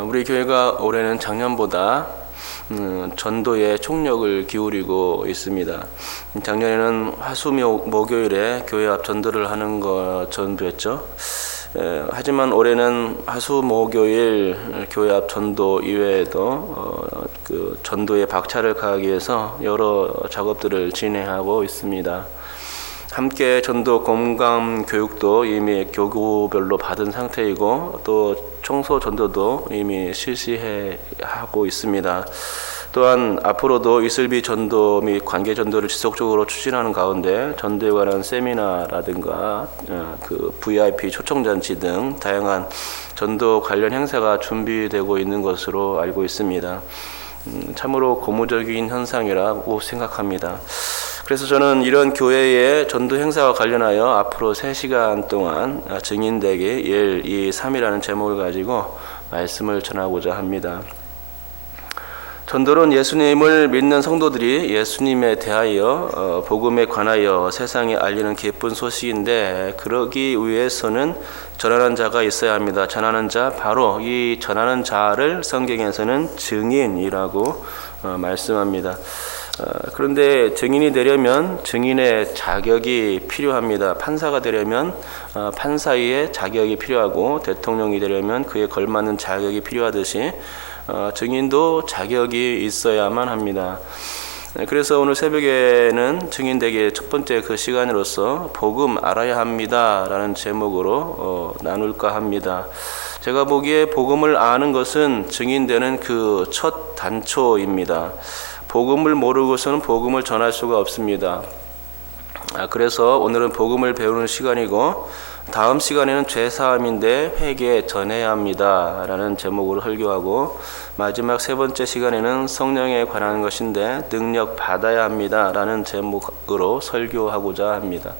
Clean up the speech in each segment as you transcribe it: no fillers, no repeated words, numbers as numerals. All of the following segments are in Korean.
우리 교회가 올해는 작년보다 전도에 총력을 기울이고 있습니다. 작년에는 화수목요일에 교회 앞 전도를 하는 거 전도했죠. 하지만 올해는 화수목요일 교회 앞 전도 이외에도 그 전도에 박차를 가하기 위해서 여러 작업들을 진행하고 있습니다. 함께 전도 공감 교육도 이미 교구별로 받은 상태이고 또 청소 전도도 이미 실시하고 있습니다. 또한 앞으로도 이슬비 전도 및 관계 전도를 지속적으로 추진하는 가운데 전도에 관한 세미나라든가 그 VIP 초청잔치 등 다양한 전도 관련 행사가 준비되고 있는 것으로 알고 있습니다. 참으로 고무적인 현상이라고 생각합니다. 그래서 저는 이런 교회의 전도 행사와 관련하여 앞으로 3시간 동안 증인되기 1, 2, 3이라는 제목을 가지고 말씀을 전하고자 합니다. 전도는 예수님을 믿는 성도들이 예수님에 대하여 복음에 관하여 세상에 알리는 기쁜 소식인데, 그러기 위해서는 전하는 자가 있어야 합니다. 전하는 자, 바로 이 전하는 자를 성경에서는 증인이라고 말씀합니다. 그런데 증인이 되려면 증인의 자격이 필요합니다. 판사가 되려면 판사의 자격이 필요하고, 대통령이 되려면 그에 걸맞는 자격이 필요하듯이 증인도 자격이 있어야만 합니다. 그래서 오늘 새벽에는 증인되기의 첫 번째 그 시간으로서 복음 알아야 합니다 라는 제목으로 나눌까 합니다. 제가 보기에 복음을 아는 것은 증인되는 그 첫 단초입니다. 복음을 모르고서는 복음을 전할 수가 없습니다. 그래서 오늘은 복음을 배우는 시간이고, 다음 시간에는 죄사함인데 회개 전해야 합니다 라는 제목으로 설교하고, 마지막 3번째 시간에는 성령에 관한 것인데 능력 받아야 합니다 라는 제목으로 설교하고자 합니다.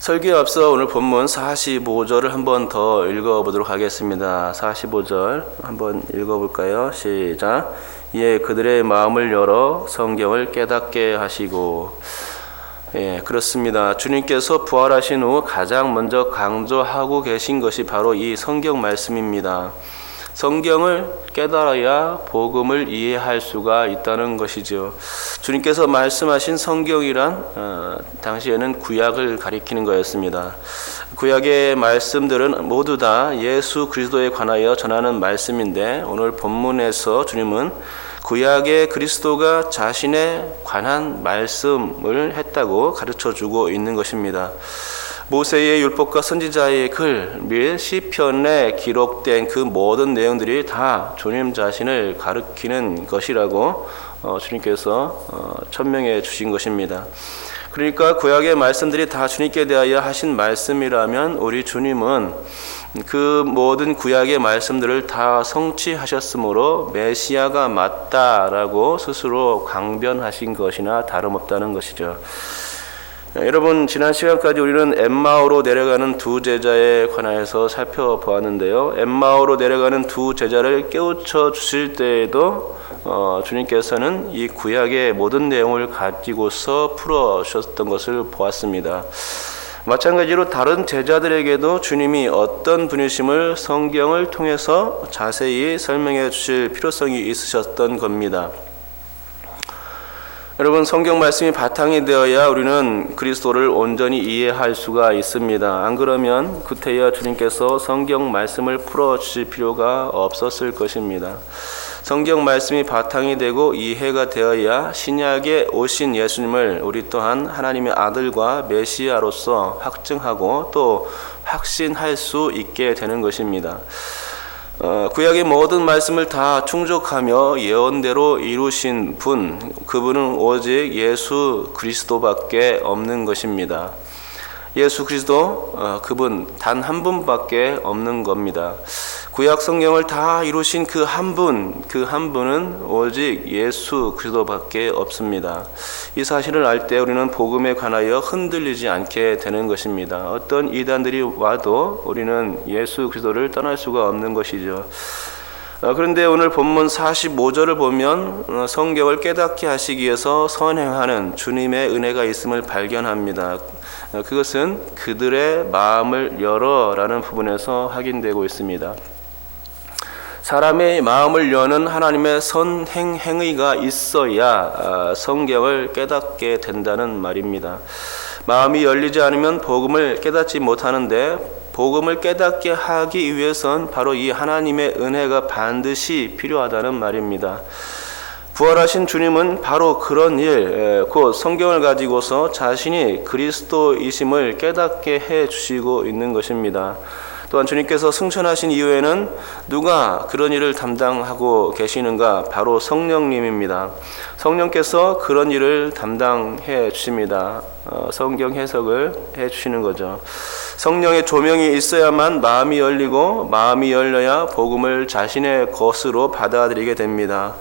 설교에 앞서 오늘 본문 45절을 한번 더 읽어보도록 하겠습니다. 45절 한번 읽어볼까요? 시작. 예, 그들의 마음을 열어 성경을 깨닫게 하시고. 예, 그렇습니다. 주님께서 부활하신 후 가장 먼저 강조하고 계신 것이 바로 이 성경 말씀입니다. 성경을 깨달아야 복음을 이해할 수가 있다는 것이죠. 주님께서 말씀하신 성경이란 당시에는 구약을 가리키는 거였습니다. 구약의 말씀들은 모두 다 예수 그리스도에 관하여 전하는 말씀인데, 오늘 본문에서 주님은 구약의 그리스도가 자신에 관한 말씀을 했다고 가르쳐주고 있는 것입니다. 모세의 율법과 선지자의 글 및 시편에 기록된 그 모든 내용들이 다 주님 자신을 가리키는 것이라고 주님께서 천명해 주신 것입니다. 그러니까 구약의 말씀들이 다 주님께 대하여 하신 말씀이라면 우리 주님은 그 모든 구약의 말씀들을 다 성취하셨으므로 메시아가 맞다라고 스스로 강변하신 것이나 다름없다는 것이죠. 여러분, 지난 시간까지 우리는 엠마오로 내려가는 두 제자에 관하여서 살펴보았는데요. 엠마오로 내려가는 두 제자를 깨우쳐 주실 때에도 주님께서는 이 구약의 모든 내용을 가지고서 풀어주셨던 것을 보았습니다. 마찬가지로 다른 제자들에게도 주님이 어떤 분이심을 성경을 통해서 자세히 설명해 주실 필요성이 있으셨던 겁니다. 여러분, 성경 말씀이 바탕이 되어야 우리는 그리스도를 온전히 이해할 수가 있습니다. 안 그러면 구태여 주님께서 성경 말씀을 풀어주실 필요가 없었을 것입니다. 성경 말씀이 바탕이 되고 이해가 되어야 신약에 오신 예수님을 우리 또한 하나님의 아들과 메시아로서 확증하고 또 확신할 수 있게 되는 것입니다. 구약의 모든 말씀을 다 충족하며 예언대로 이루신 분, 그분은 오직 예수 그리스도밖에 없는 것입니다. 예수 그리스도, 그분 단 한 분밖에 없는 겁니다. 구약 성경을 다 이루신 그 한 분은 오직 예수 그리스도밖에 없습니다. 이 사실을 알 때 우리는 복음에 관하여 흔들리지 않게 되는 것입니다. 어떤 이단들이 와도 우리는 예수 그리스도를 떠날 수가 없는 것이죠. 그런데 오늘 본문 45절을 보면 성경을 깨닫게 하시기 위해서 선행하는 주님의 은혜가 있음을 발견합니다. 그것은 그들의 마음을 열어라는 부분에서 확인되고 있습니다. 사람의 마음을 여는 하나님의 선행 행위가 있어야 성경을 깨닫게 된다는 말입니다. 마음이 열리지 않으면 복음을 깨닫지 못하는데 복음을 깨닫게 하기 위해선 바로 이 하나님의 은혜가 반드시 필요하다는 말입니다. 부활하신 주님은 바로 그런 일, 곧 성경을 가지고서 자신이 그리스도이심을 깨닫게 해 주시고 있는 것입니다. 또한 주님께서 승천하신 이후에는 누가 그런 일을 담당하고 계시는가? 바로 성령님입니다. 성령께서 그런 일을 담당해 주십니다. 성경 해석을 해 주시는 거죠. 성령의 조명이 있어야만 마음이 열리고 마음이 열려야 복음을 자신의 것으로 받아들이게 됩니다.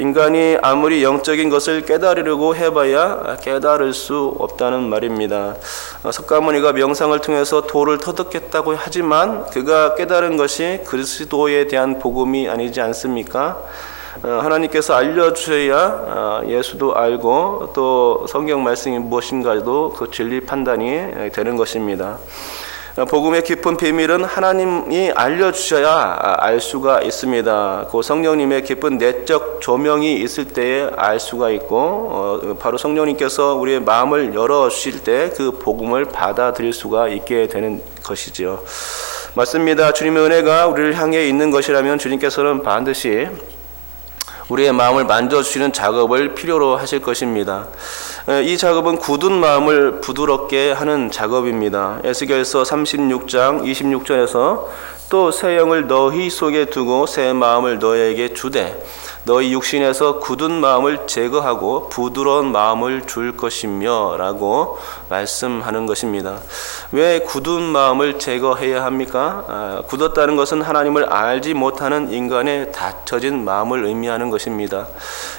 인간이 아무리 영적인 것을 깨달으려고 해봐야 깨달을 수 없다는 말입니다. 석가모니가 명상을 통해서 도를 터득했다고 하지만 그가 깨달은 것이 그리스도에 대한 복음이 아니지 않습니까? 하나님께서 알려주셔야 예수도 알고 또 성경 말씀이 무엇인가도 그 진리 판단이 되는 것입니다. 복음의 깊은 비밀은 하나님이 알려주셔야 알 수가 있습니다. 그 성령님의 깊은 내적 조명이 있을 때에 알 수가 있고 바로 성령님께서 우리의 마음을 열어주실 때 그 복음을 받아들일 수가 있게 되는 것이죠. 맞습니다. 주님의 은혜가 우리를 향해 있는 것이라면 주님께서는 반드시 우리의 마음을 만져주시는 작업을 필요로 하실 것입니다. 이 작업은 굳은 마음을 부드럽게 하는 작업입니다. 에스겔서 36장 26절에서 또 새 영을 너희 속에 두고 새 마음을 너희에게 주되 너희 육신에서 굳은 마음을 제거하고 부드러운 마음을 줄 것이며 라고 말씀하는 것입니다. 왜 굳은 마음을 제거해야 합니까? 굳었다는 것은 하나님을 알지 못하는 인간의 닫혀진 마음을 의미하는 것입니다.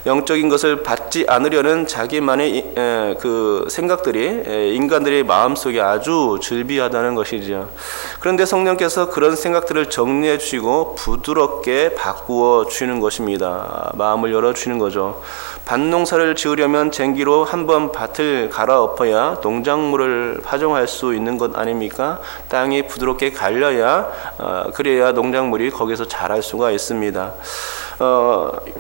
영적인 것을 받지 않으려는 자기만의 그 생각들이 인간들의 마음속에 아주 즐비하다는 것이죠. 그런데 성령께서 그런 생각들을 정리해 주시고 부드럽게 바꾸어 주시는 것입니다. 마음을 열어주시는 거죠. 밭농사를 지으려면 쟁기로 한번 밭을 갈아엎어야 농작물을 파종할 수 있는 것 아닙니까? 땅이 부드럽게 갈려야 그래야 농작물이 거기서 자랄 수가 있습니다.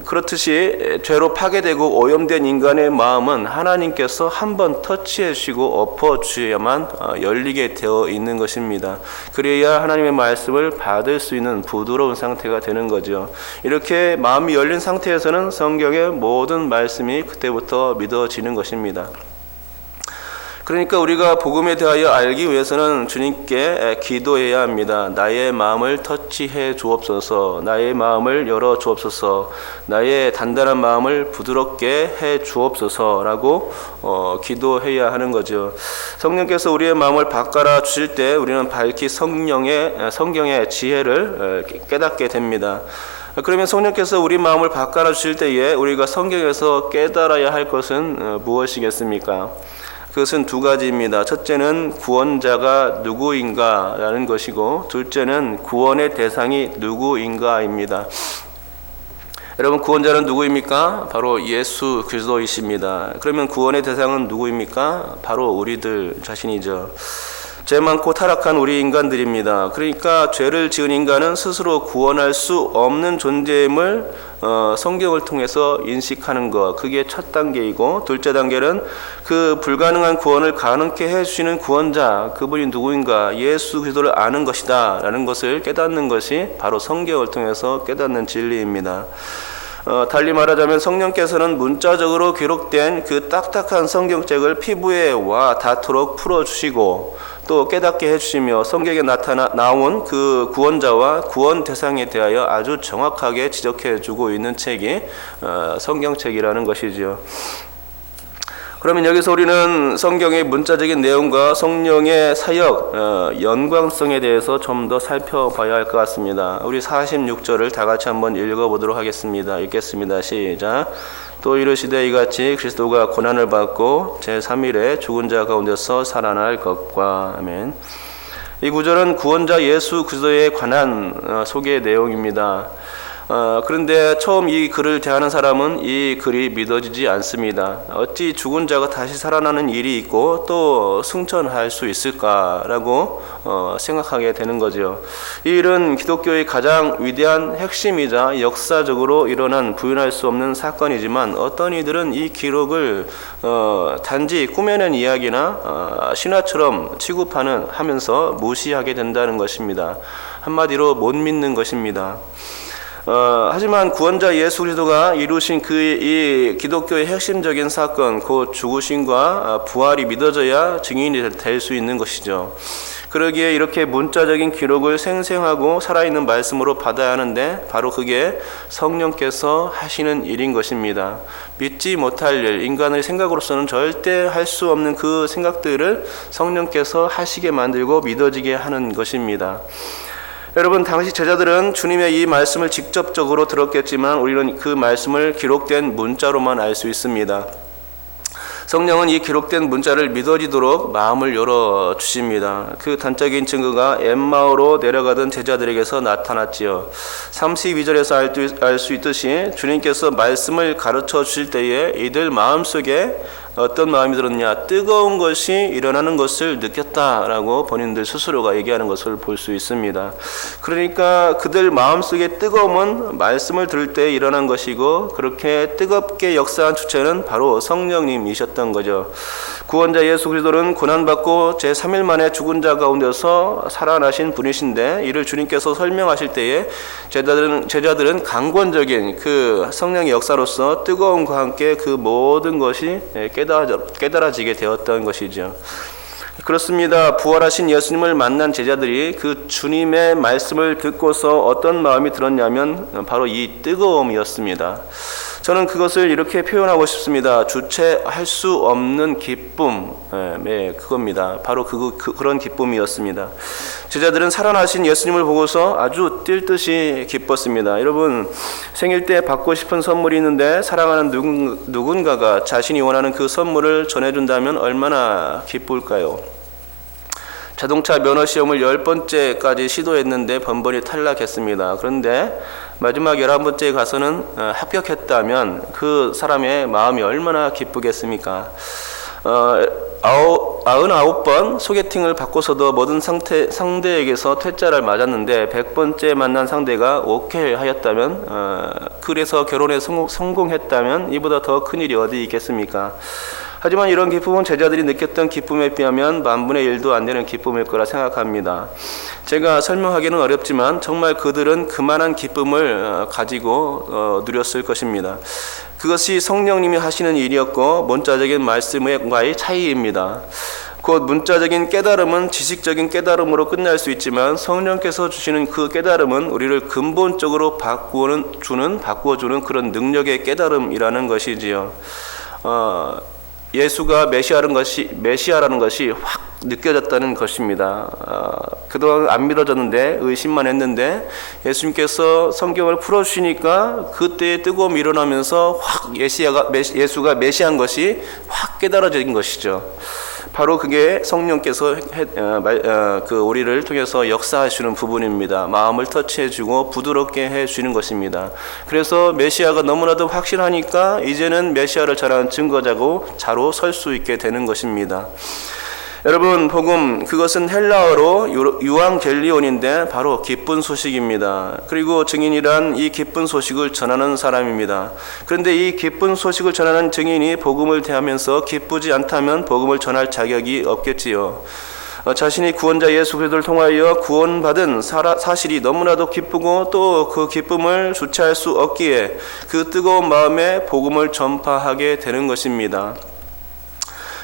그렇듯이 죄로 파괴되고 오염된 인간의 마음은 하나님께서 한번 터치해 주시고 엎어 주셔야만 열리게 되어 있는 것입니다. 그래야 하나님의 말씀을 받을 수 있는 부드러운 상태가 되는 거죠. 이렇게 마음이 열린 상태에서는 성경의 모든 말씀이 그때부터 믿어지는 것입니다. 그러니까 우리가 복음에 대하여 알기 위해서는 주님께 기도해야 합니다. 나의 마음을 터치해 주옵소서, 나의 마음을 열어 주옵소서, 나의 단단한 마음을 부드럽게 해 주옵소서라고 기도해야 하는 거죠. 성령께서 우리의 마음을 바꿔라 주실 때 우리는 밝히 성경의 지혜를 깨닫게 됩니다. 그러면 성령께서 우리 마음을 바꿔라 주실 때에 우리가 성경에서 깨달아야 할 것은 무엇이겠습니까? 그것은 두 가지입니다. 첫째는 구원자가 누구인가라는 것이고 둘째는 구원의 대상이 누구인가입니다. 여러분, 구원자는 누구입니까? 바로 예수 그리스도이십니다. 그러면 구원의 대상은 누구입니까? 바로 우리들 자신이죠. 죄 많고 타락한 우리 인간들입니다. 그러니까 죄를 지은 인간은 스스로 구원할 수 없는 존재임을 성경을 통해서 인식하는 것, 그게 첫 단계이고 둘째 단계는 그 불가능한 구원을 가능케 해주시는 구원자, 그분이 누구인가, 예수 그리스도를 아는 것이다 라는 것을 깨닫는 것이 바로 성경을 통해서 깨닫는 진리입니다. 달리 말하자면 성령께서는 문자적으로 기록된 그 딱딱한 성경책을 피부에 와 닿도록 풀어주시고 또 깨닫게 해주시며 성경에 나온 그 구원자와 구원 대상에 대하여 아주 정확하게 지적해주고 있는 책이 성경책이라는 것이죠. 그러면 여기서 우리는 성경의 문자적인 내용과 성령의 사역, 연관성에 대해서 좀 더 살펴봐야 할 것 같습니다. 우리 46절을 다 같이 한번 읽어보도록 하겠습니다. 읽겠습니다. 시작. 또 이르시되 이같이 그리스도가 고난을 받고 제3일에 죽은 자 가운데서 살아날 것과. 아멘. 이 구절은 구원자 예수 그리스도에 관한 소개 내용입니다. 그런데 처음 이 글을 대하는 사람은 이 글이 믿어지지 않습니다. 어찌 죽은 자가 다시 살아나는 일이 있고 또 승천할 수 있을까라고 생각하게 되는 거죠. 이 일은 기독교의 가장 위대한 핵심이자 역사적으로 일어난 부인할 수 없는 사건이지만 어떤 이들은 이 기록을 단지 꾸며낸 이야기나 신화처럼 취급하면서 무시하게 된다는 것입니다. 한마디로 못 믿는 것입니다. 하지만 구원자 예수 그리스도가 이루신 이 기독교의 핵심적인 사건, 곧 죽으심과 부활이 믿어져야 증인이 될 수 있는 것이죠. 그러기에 이렇게 문자적인 기록을 생생하고 살아있는 말씀으로 받아야 하는데 바로 그게 성령께서 하시는 일인 것입니다. 믿지 못할 일, 인간의 생각으로서는 절대 할 수 없는 그 생각들을 성령께서 하시게 만들고 믿어지게 하는 것입니다. 여러분, 당시 제자들은 주님의 이 말씀을 직접적으로 들었겠지만 우리는 그 말씀을 기록된 문자로만 알 수 있습니다. 성령은 이 기록된 문자를 믿어지도록 마음을 열어주십니다. 그 단적인 증거가 엠마오로 내려가던 제자들에게서 나타났지요. 32절에서 알 수 있듯이 주님께서 말씀을 가르쳐 주실 때에 이들 마음속에 어떤 마음이 들었냐? 뜨거운 것이 일어나는 것을 느꼈다라고 본인들 스스로가 얘기하는 것을 볼 수 있습니다. 그러니까 그들 마음속의 뜨거움은 말씀을 들을 때 일어난 것이고 그렇게 뜨겁게 역사한 주체는 바로 성령님이셨던 거죠. 구원자 예수 그리스도는 고난받고 제3일 만에 죽은 자 가운데서 살아나신 분이신데 이를 주님께서 설명하실 때에 제자들은 강권적인 그 성령의 역사로서 뜨거움과 함께 그 모든 것이 깨달아지게 되었던 것이죠. 그렇습니다. 부활하신 예수님을 만난 제자들이 그 주님의 말씀을 듣고서 어떤 마음이 들었냐면 바로 이 뜨거움이었습니다. 저는 그것을 이렇게 표현하고 싶습니다. 주체할 수 없는 기쁨, 그겁니다. 바로 그런 기쁨이었습니다. 제자들은 살아나신 예수님을 보고서 아주 뛸 듯이 기뻤습니다. 여러분, 생일 때 받고 싶은 선물이 있는데 사랑하는 누군가가 자신이 원하는 그 선물을 전해준다면 얼마나 기쁠까요? 자동차 면허 시험을 10번째까지 시도했는데 번번이 탈락했습니다. 그런데 마지막 11번째에 가서는 합격했다면 그 사람의 마음이 얼마나 기쁘겠습니까? 99번 소개팅을 받고서도 모든 상대에게서 퇴짜를 맞았는데 100번째 만난 상대가 오케이 하였다면 그래서 결혼에 성공했다면 이보다 더 큰일이 어디 있겠습니까? 하지만 이런 기쁨은 제자들이 느꼈던 기쁨에 비하면 만분의 1도 안 되는 기쁨일 거라 생각합니다. 제가 설명하기는 어렵지만 정말 그들은 그만한 기쁨을 가지고 누렸을 것입니다. 그것이 성령님이 하시는 일이었고 문자적인 말씀과의 차이입니다. 곧 문자적인 깨달음은 지식적인 깨달음으로 끝날 수 있지만 성령께서 주시는 그 깨달음은 우리를 근본적으로 바꾸어주는 그런 능력의 깨달음이라는 것이지요. 예수가 메시아라는 것이 확 느껴졌다는 것입니다. 그동안 안 믿어졌는데 의심만 했는데 예수님께서 성경을 풀어주시니까 그때의 뜨거움이 일어나면서 확 예수가 메시아인 것이 확 깨달아진 것이죠. 바로 그게 성령께서 우리를 통해서 역사하시는 부분입니다. 마음을 터치해주고 부드럽게 해주는 것입니다. 그래서 메시아가 너무나도 확실하니까 이제는 메시아를 전하는 증거자로 설 수 있게 되는 것입니다. 여러분, 복음, 그것은 헬라어로 유앙겔리온인데 바로 기쁜 소식입니다. 그리고 증인이란 이 기쁜 소식을 전하는 사람입니다. 그런데 이 기쁜 소식을 전하는 증인이 복음을 대하면서 기쁘지 않다면 복음을 전할 자격이 없겠지요. 자신이 구원자 예수 그리스도를 통하여 구원받은 사실이 너무나도 기쁘고 또 그 기쁨을 주체할 수 없기에 그 뜨거운 마음에 복음을 전파하게 되는 것입니다.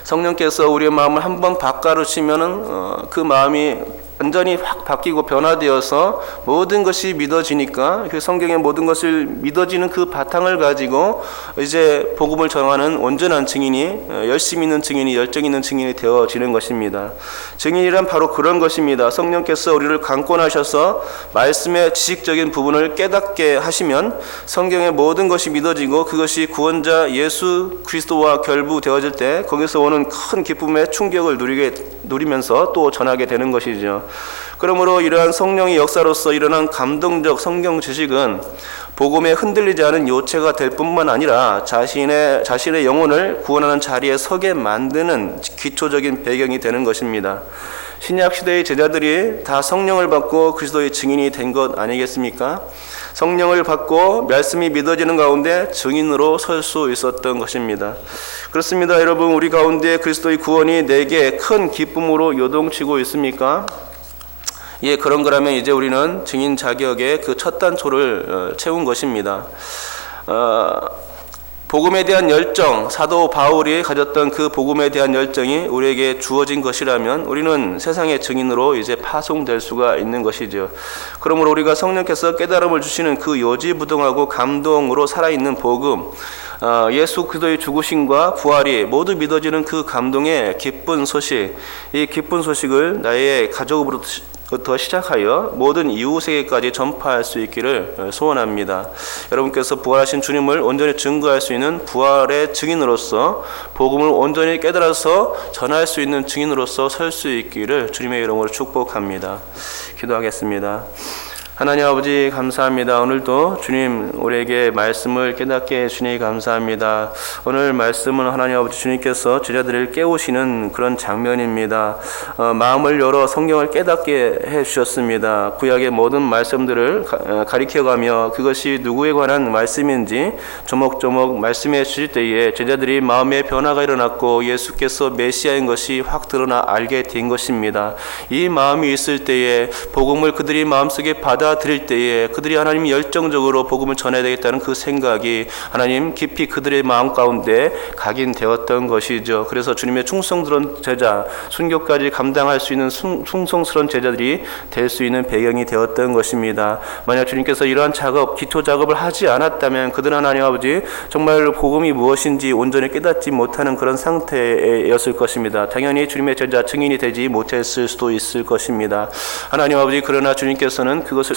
성령께서 우리의 마음을 한번 바꿔주시면은 그 마음이 완전히 확 바뀌고 변화되어서 모든 것이 믿어지니까 그 성경의 모든 것을 믿어지는 그 바탕을 가지고 이제 복음을 전하는 온전한 증인이, 열심 있는 증인이, 열정 있는 증인이 되어지는 것입니다. 증인이란 바로 그런 것입니다. 성령께서 우리를 강권하셔서 말씀의 지식적인 부분을 깨닫게 하시면 성경의 모든 것이 믿어지고 그것이 구원자 예수 그리스도와 결부되어질 때 거기서 오는 큰 기쁨의 충격을 누리면서 또 전하게 되는 것이죠. 그러므로 이러한 성령의 역사로서 일어난 감동적 성경 지식은 복음에 흔들리지 않은 요체가 될 뿐만 아니라 자신의 영혼을 구원하는 자리에 서게 만드는 기초적인 배경이 되는 것입니다. 신약 시대의 제자들이 다 성령을 받고 그리스도의 증인이 된 것 아니겠습니까? 성령을 받고 말씀이 믿어지는 가운데 증인으로 설 수 있었던 것입니다. 그렇습니다. 여러분, 우리 가운데 그리스도의 구원이 내게 큰 기쁨으로 요동치고 있습니까? 예, 그런 거라면 이제 우리는 증인 자격의 그 첫 단초를 채운 것입니다. 복음에 대한 열정, 사도 바울이 가졌던 그 복음에 대한 열정이 우리에게 주어진 것이라면 우리는 세상의 증인으로 이제 파송될 수가 있는 것이죠. 그러므로 우리가 성령께서 깨달음을 주시는 그 요지부동하고 감동으로 살아있는 복음, 예수 그리스도의 죽으심과 부활이 모두 믿어지는 그 감동의 기쁜 소식, 이 기쁜 소식을 나의 가족으로부터 시작하여 모든 이웃에게까지 전파할 수 있기를 소원합니다. 여러분께서 부활하신 주님을 온전히 증거할 수 있는 부활의 증인으로서 복음을 온전히 깨달아서 전할 수 있는 증인으로서 설 수 있기를 주님의 이름으로 축복합니다. 기도하겠습니다. 하나님 아버지 감사합니다. 오늘도 주님 우리에게 말씀을 깨닫게 해주시니 감사합니다. 오늘 말씀은 하나님 아버지 주님께서 제자들을 깨우시는 그런 장면입니다. 마음을 열어 성경을 깨닫게 해주셨습니다. 구약의 모든 말씀들을 가리켜가며 그것이 누구에 관한 말씀인지 조목조목 말씀해 주실 때에 제자들이 마음의 변화가 일어났고 예수께서 메시아인 것이 확 드러나 알게 된 것입니다. 이 마음이 있을 때에 복음을 그들이 마음속에 받아들일 때에 그들이 하나님 열정적으로 복음을 전해야 되겠다는 그 생각이 하나님 깊이 그들의 마음 가운데 각인되었던 것이죠. 그래서 주님의 충성스러운 제자, 순교까지 감당할 수 있는 충성스러운 제자들이 될 수 있는 배경이 되었던 것입니다. 만약 주님께서 이러한 작업, 기초 작업을 하지 않았다면 그들은 하나님 아버지 정말 복음이 무엇인지 온전히 깨닫지 못하는 그런 상태였을 것입니다. 당연히 주님의 제자 증인이 되지 못했을 수도 있을 것입니다. 하나님 아버지, 그러나 주님께서는 그것을